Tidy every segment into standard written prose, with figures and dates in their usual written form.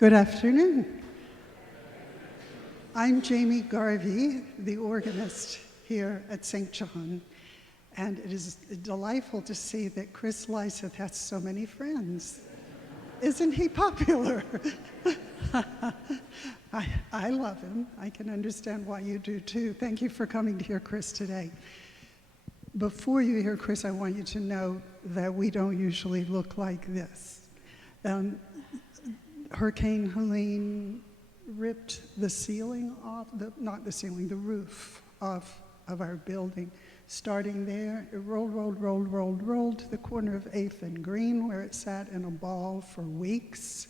Good afternoon. I'm Jamie Garvey, the organist here at St. John, and it is delightful to see that Chris Leysath has so many friends. Isn't he popular? I love him. I can understand why you do too. Thank you for coming to hear Chris today. Before you hear Chris, I want you to know that we don't usually look like this. Hurricane Helene ripped the ceiling off, the roof off of our building. Starting there, it rolled to the corner of 8th and Green, where it sat in a ball for weeks.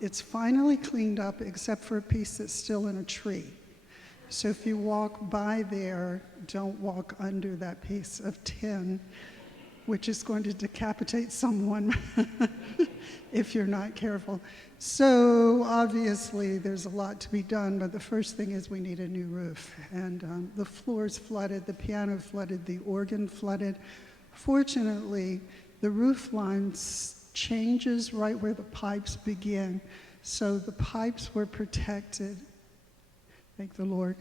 It's finally cleaned up, except for a piece that's still in a tree. So if you walk by there, don't walk under that piece of tin, which is going to decapitate someone if you're not careful. So obviously there's a lot to be done, but the first thing is we need a new roof. And the floor's flooded, the piano flooded, the organ flooded. Fortunately, the roof line changes right where the pipes begin. So the pipes were protected, thank the Lord.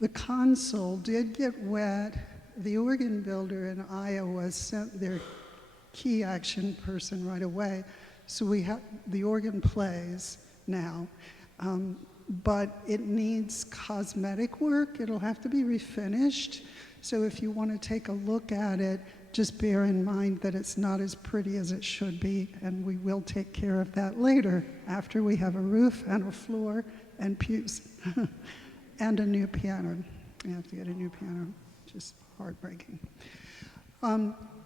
The console did get wet. The organ builder in Iowa sent their key action person right away. So the organ plays now, but it needs cosmetic work. It'll have to be refinished. So if you want to take a look at it, just bear in mind that it's not as pretty as it should be, and we will take care of that later after we have a roof and a floor and pews and a new piano. We have to get a new piano, just heartbreaking.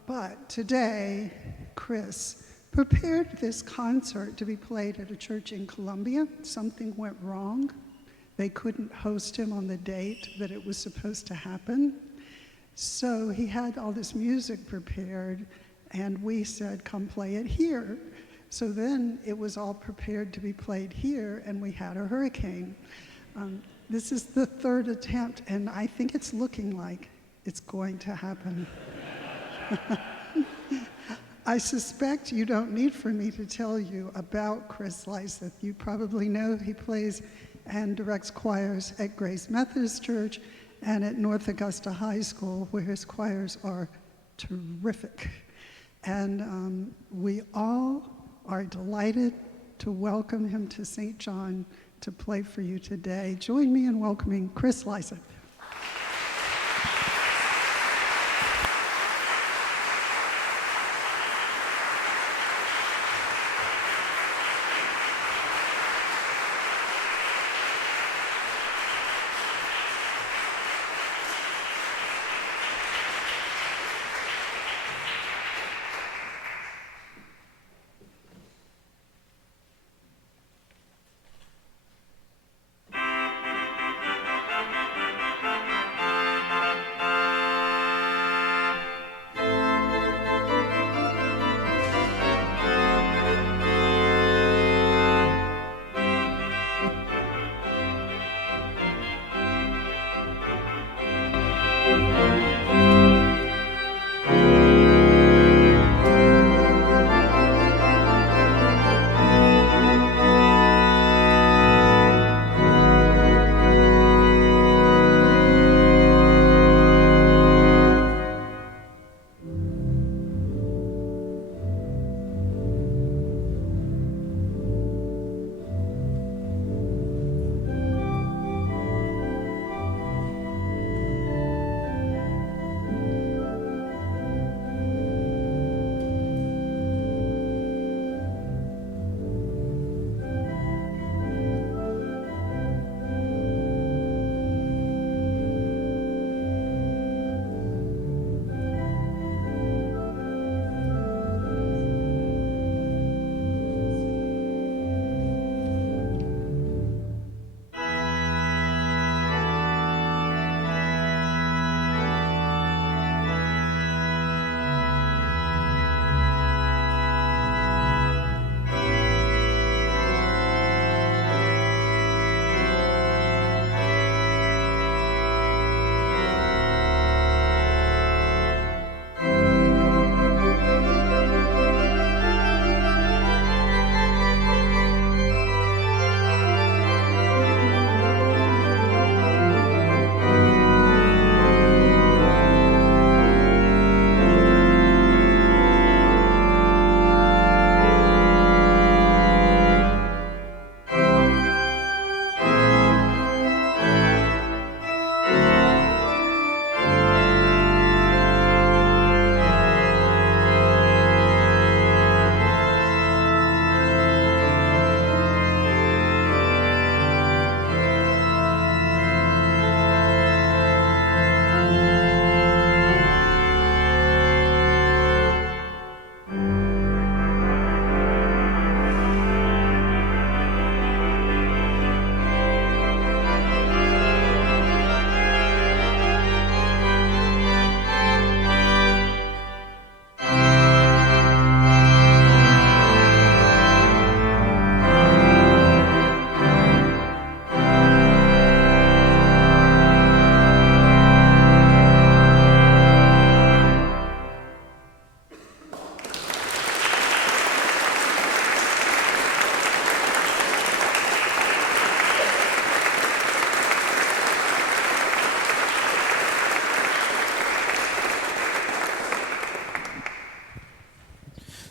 But today, Chris prepared this concert to be played at a church in Columbia. Something went wrong. They couldn't host him on the date that it was supposed to happen. So he had all this music prepared, and we said, come play it here. So then it was all prepared to be played here, and we had a hurricane. This is the third attempt, and I think it's looking like it's going to happen. I suspect you don't need for me to tell you about Chris Leysath. You probably know he plays and directs choirs at Grace Methodist Church and at North Augusta High School, where his choirs are terrific. And we all are delighted to welcome him to St. John to play for you today. Join me in welcoming Chris Leysath.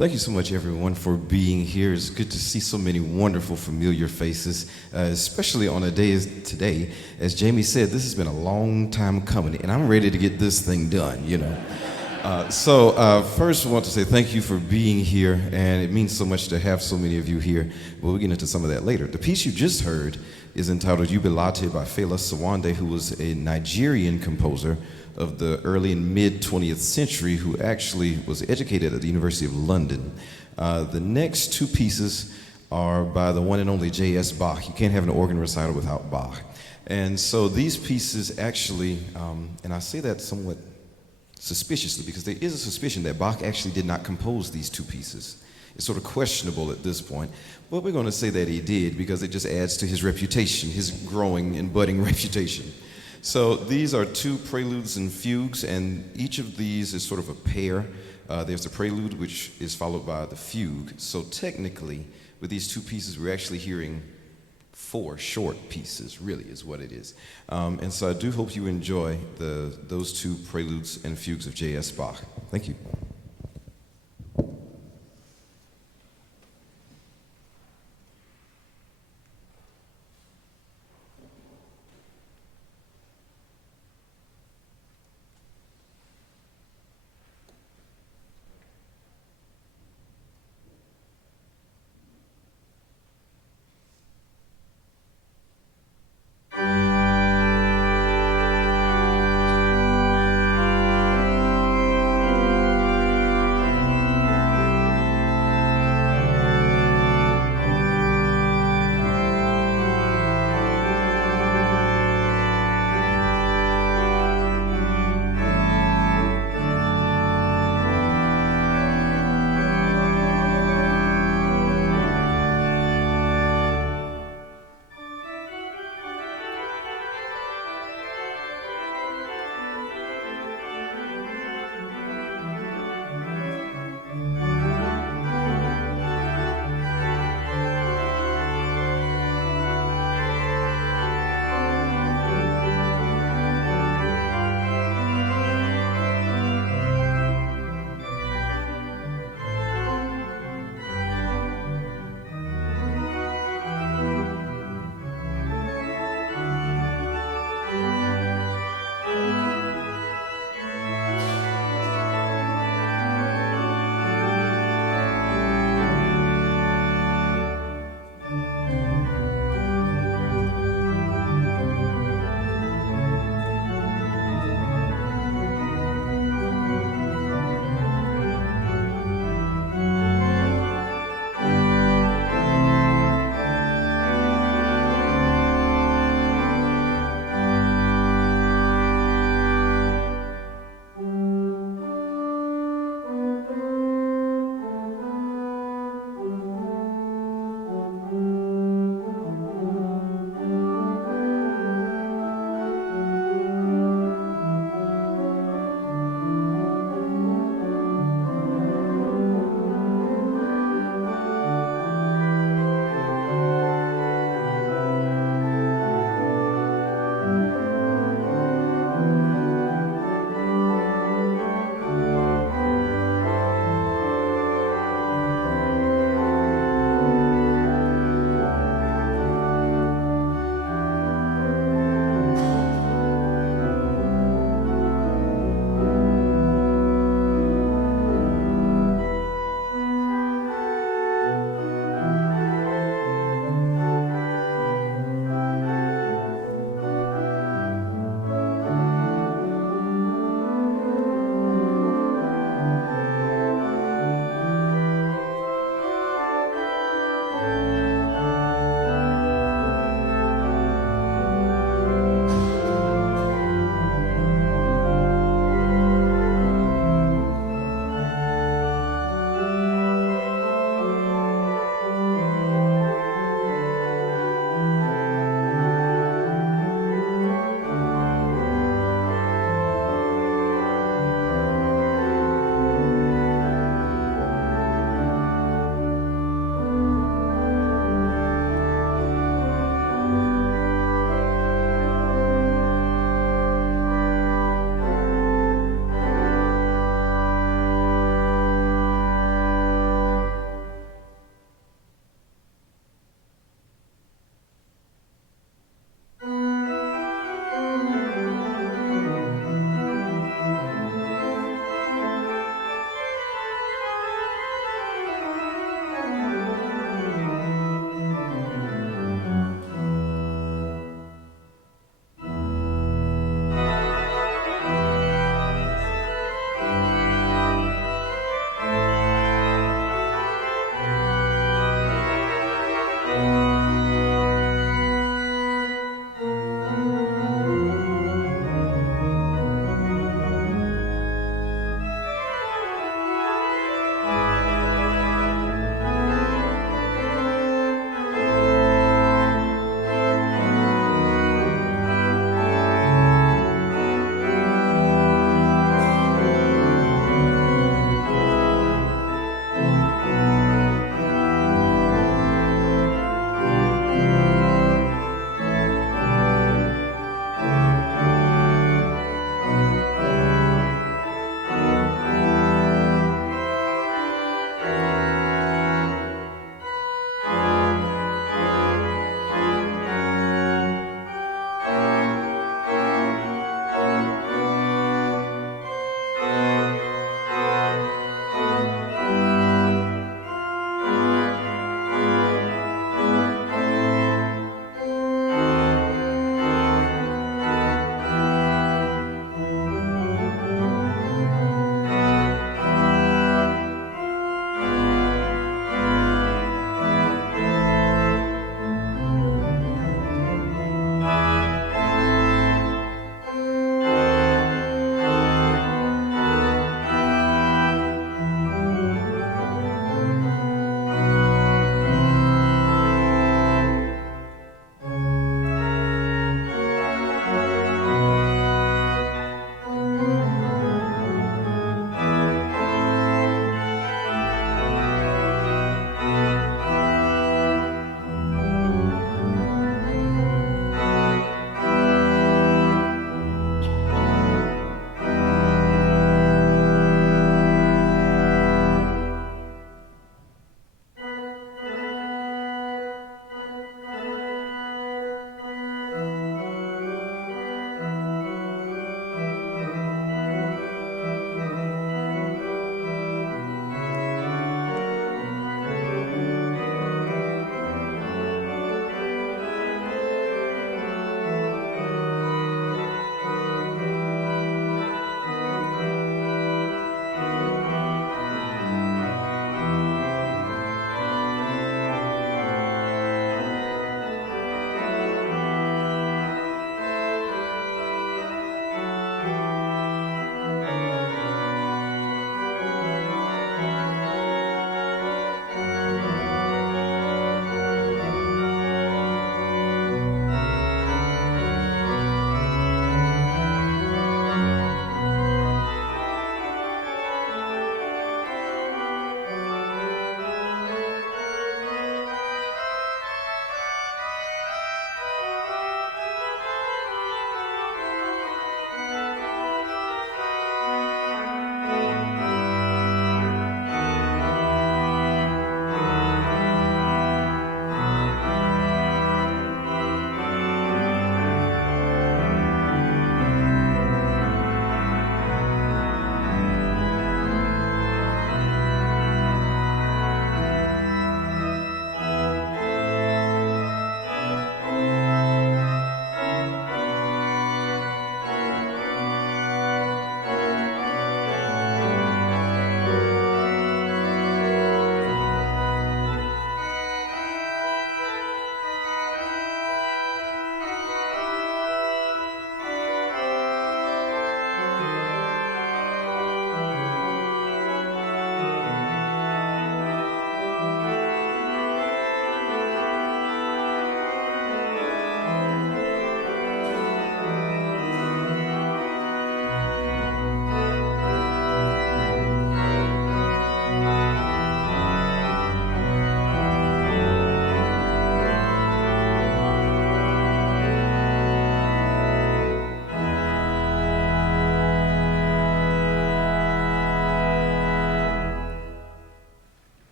Thank you so much, everyone, for being here. It's good to see so many wonderful, familiar faces, especially on a day as today. As Jamie said, this has been a long time coming, and I'm ready to get this thing done, you know. First, I want to say thank you for being here, and it means so much to have so many of you here. We'll get into some of that later. The piece you just heard is entitled Jubilate by Fela Sawande, who was a Nigerian composer of the early and mid 20th century who actually was educated at the University of London. The next two pieces are by the one and only J.S. Bach. You can't have an organ recital without Bach. And so these pieces actually, and I say that somewhat suspiciously because there is a suspicion that Bach actually did not compose these two pieces. It's sort of questionable at this point, but we're going to say that he did because it just adds to his reputation, his growing and budding reputation. So these are two preludes and fugues, and each of these is sort of a pair. There's the prelude, which is followed by the fugue. So technically, with these two pieces, we're actually hearing four short pieces, really, is what it is. And so I do hope you enjoy those two preludes and fugues of J.S. Bach. Thank you.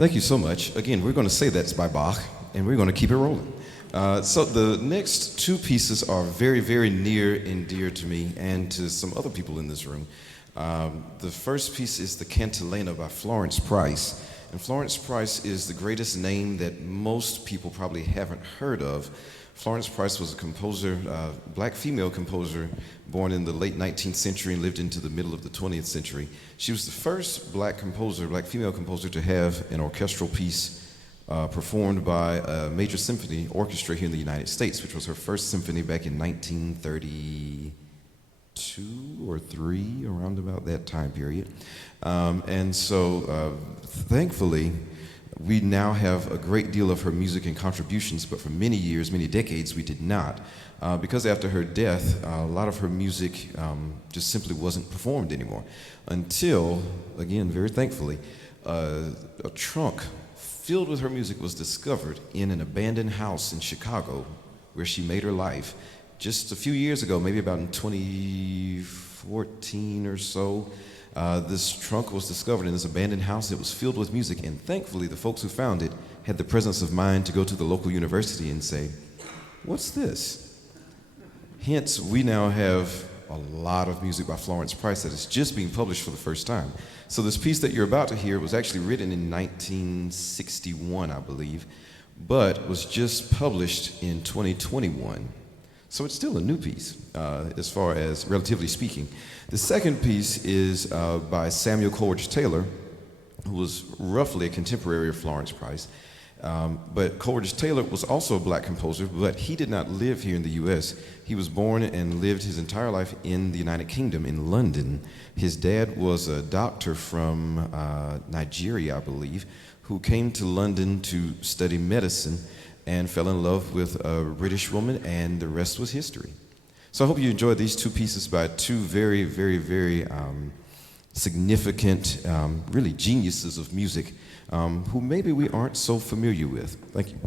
Thank you so much. Again, we're going to say that's by Bach, and we're going to keep it rolling. So the next two pieces are very, very near and dear to me and to some other people in this room. The first piece is the Cantilena by Florence Price. And Florence Price is the greatest name that most people probably haven't heard of. Florence Price was a composer, black female composer, born in the late 19th century and lived into the middle of the 20th century. She was the first black female composer to have an orchestral piece performed by a major symphony orchestra here in the United States, which was her first symphony back in 1932 or 3, around about that time period. And so, thankfully, we now have a great deal of her music and contributions, but for many years, many decades, we did not. Because after her death, a lot of her music just simply wasn't performed anymore. Until, again, very thankfully, a trunk filled with her music was discovered in an abandoned house in Chicago where she made her life. Just a few years ago, maybe about in 2014 or so, this trunk was discovered in this abandoned house. It was filled with music, and thankfully the folks who found it had the presence of mind to go to the local university and say, "What's this?" Hence, we now have a lot of music by Florence Price that is just being published for the first time. So this piece that you're about to hear was actually written in 1961, I believe, but was just published in 2021. So it's still a new piece, as far as relatively speaking. The second piece is by Samuel Coleridge Taylor, who was roughly a contemporary of Florence Price. But Coleridge Taylor was also a black composer, but he did not live here in the U.S. He was born and lived his entire life in the United Kingdom, in London. His dad was a doctor from Nigeria, I believe, who came to London to study medicine and fell in love with a British woman, and the rest was history. So I hope you enjoyed these two pieces by two very, very, very significant, really geniuses of music, who maybe we aren't so familiar with. Thank you.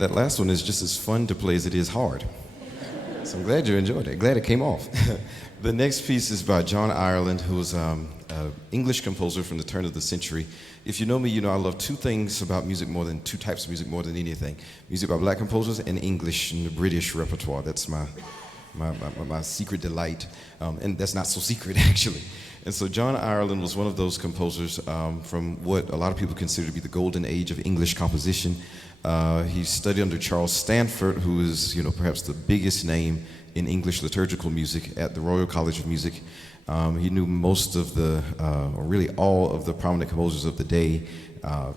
That last one is just as fun to play as it is hard. So I'm glad you enjoyed it. Glad it came off. The next piece is by John Ireland, who was an English composer from the turn of the century. If you know me, you know I love two things about music more than two types of music more than anything: music by black composers and English and the British repertoire. That's my secret delight, and that's not so secret actually. And so John Ireland was one of those composers from what a lot of people consider to be the golden age of English composition. He studied under Charles Stanford, who is, perhaps the biggest name in English liturgical music at the Royal College of Music. He knew most of or really all of the prominent composers of the day,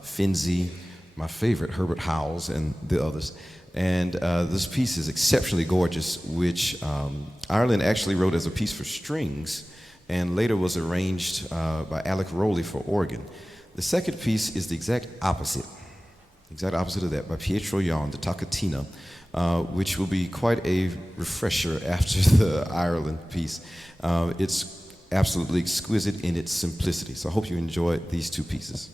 Finzi, my favorite, Herbert Howells, and the others. And this piece is exceptionally gorgeous, which Ireland actually wrote as a piece for strings and later was arranged by Alec Rowley for organ. The second piece is the exact opposite of that, by Pietro Jan, the Toccatina, which will be quite a refresher after the Ireland piece. It's absolutely exquisite in its simplicity. So I hope you enjoy these two pieces.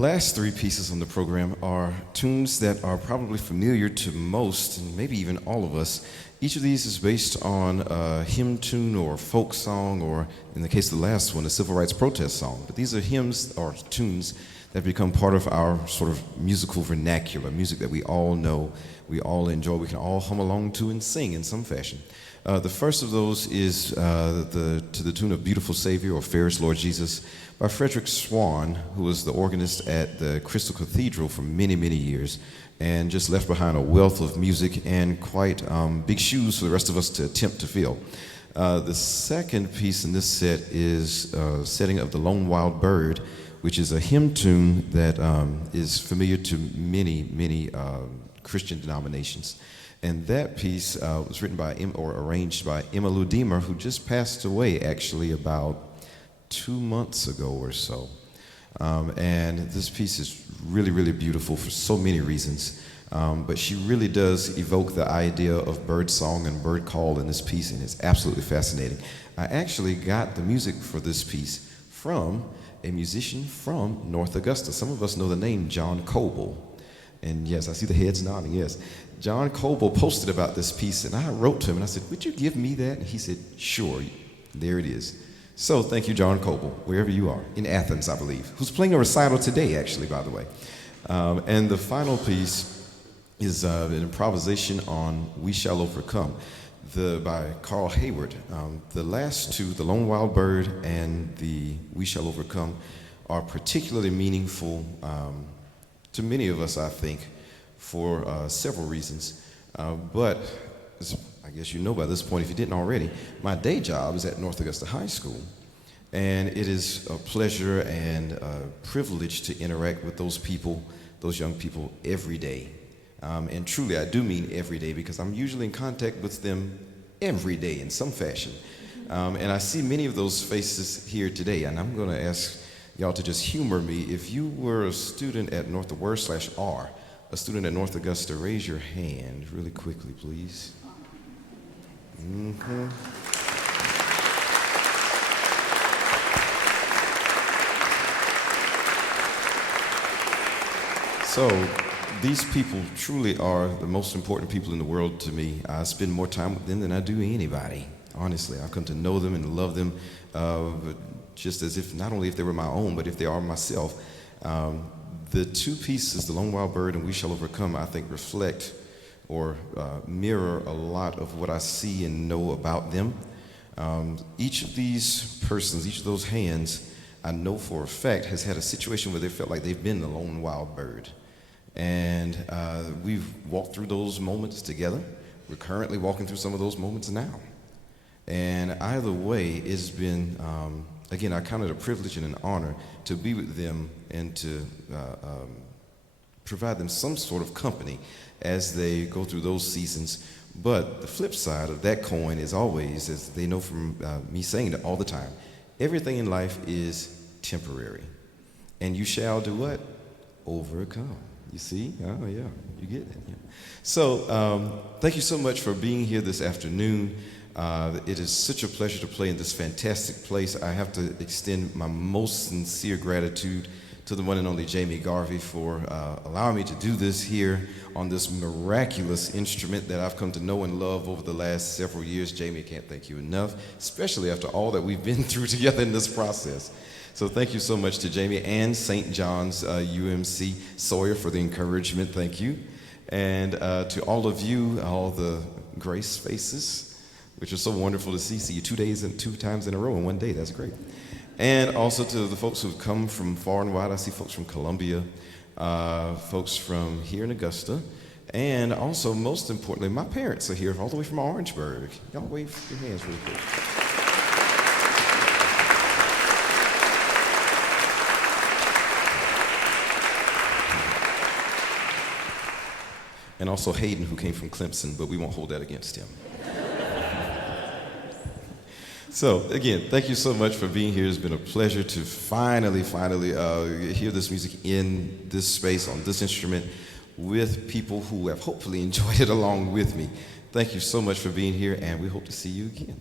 last three pieces on the program are tunes that are probably familiar to most, and maybe even all of us. Each of these is based on a hymn tune or folk song, or in the case of the last one, a civil rights protest song. But these are hymns or tunes that become part of our sort of musical vernacular, music that we all know, we all enjoy, we can all hum along to and sing in some fashion. The first of those is to the tune of Beautiful Savior, or Fairest Lord Jesus, by Frederick Swan, who was the organist at the Crystal Cathedral for many, many years, and just left behind a wealth of music and quite big shoes for the rest of us to attempt to fill. The second piece in this set is a setting of The Lone Wild Bird, which is a hymn tune that is familiar to many, many Christian denominations. And that piece was written by or arranged by Emma Lou Deemer, who just passed away actually about 2 months ago or so. And this piece is really, really beautiful for so many reasons. But she really does evoke the idea of bird song and bird call in this piece, and it's absolutely fascinating. I actually got the music for this piece from a musician from North Augusta. Some of us know the name John Coble. And yes, I see the heads nodding, yes. John Coble posted about this piece, and I wrote to him, and I said, would you give me that? And he said, sure, there it is. So thank you, John Coble, wherever you are, in Athens, I believe, who's playing a recital today, actually, by the way. And the final piece is an improvisation on We Shall Overcome by Carl Hayward. The last two, The Lone Wild Bird and the We Shall Overcome, are particularly meaningful to many of us, I think, for several reasons. But as I guess you know by this point, if you didn't already, my day job is at North Augusta High School. And it is a pleasure and a privilege to interact with those people, those young people, every day. And truly, I do mean every day, because I'm usually in contact with them every day in some fashion. And I see many of those faces here today, and I'm going to ask y'all to just humor me. If you were a student at North, the word/R, a student at North Augusta, raise your hand really quickly, please. Mm-hmm. So these people truly are the most important people in the world to me. I spend more time with them than I do anybody. Honestly, I've come to know them and love them just as if, not only if they were my own, but if they are myself. The two pieces, The Lone Wild Bird and We Shall Overcome, I think reflect or mirror a lot of what I see and know about them. Each of these persons, each of those hands, I know for a fact has had a situation where they felt like they've been the lone wild bird. And we've walked through those moments together. We're currently walking through some of those moments now. And either way, it's been, again, I count it a privilege and an honor to be with them and to provide them some sort of company as they go through those seasons. But the flip side of that coin is always, as they know from me saying it all the time, everything in life is temporary. And you shall do what? Overcome. You see? Oh, yeah. You get it. Yeah. So thank you so much for being here this afternoon. It is such a pleasure to play in this fantastic place. I have to extend my most sincere gratitude to the one and only Jamie Garvey for allowing me to do this here on this miraculous instrument that I've come to know and love over the last several years. Jamie, I can't thank you enough, especially after all that we've been through together in this process. So thank you so much to Jamie and St. John's UMC Sawyer for the encouragement. Thank you. And to all of you, all the grace faces, which are so wonderful to see. See you 2 days and 2 times in a row in one day. That's great. And also to the folks who've come from far and wide. I see folks from Columbia, folks from here in Augusta, and also, most importantly, my parents are here all the way from Orangeburg. Y'all wave your hands really quick. And also Hayden, who came from Clemson, but we won't hold that against him. So, again, thank you so much for being here. It's been a pleasure to finally hear this music in this space, on this instrument, with people who have hopefully enjoyed it along with me. Thank you so much for being here, and we hope to see you again.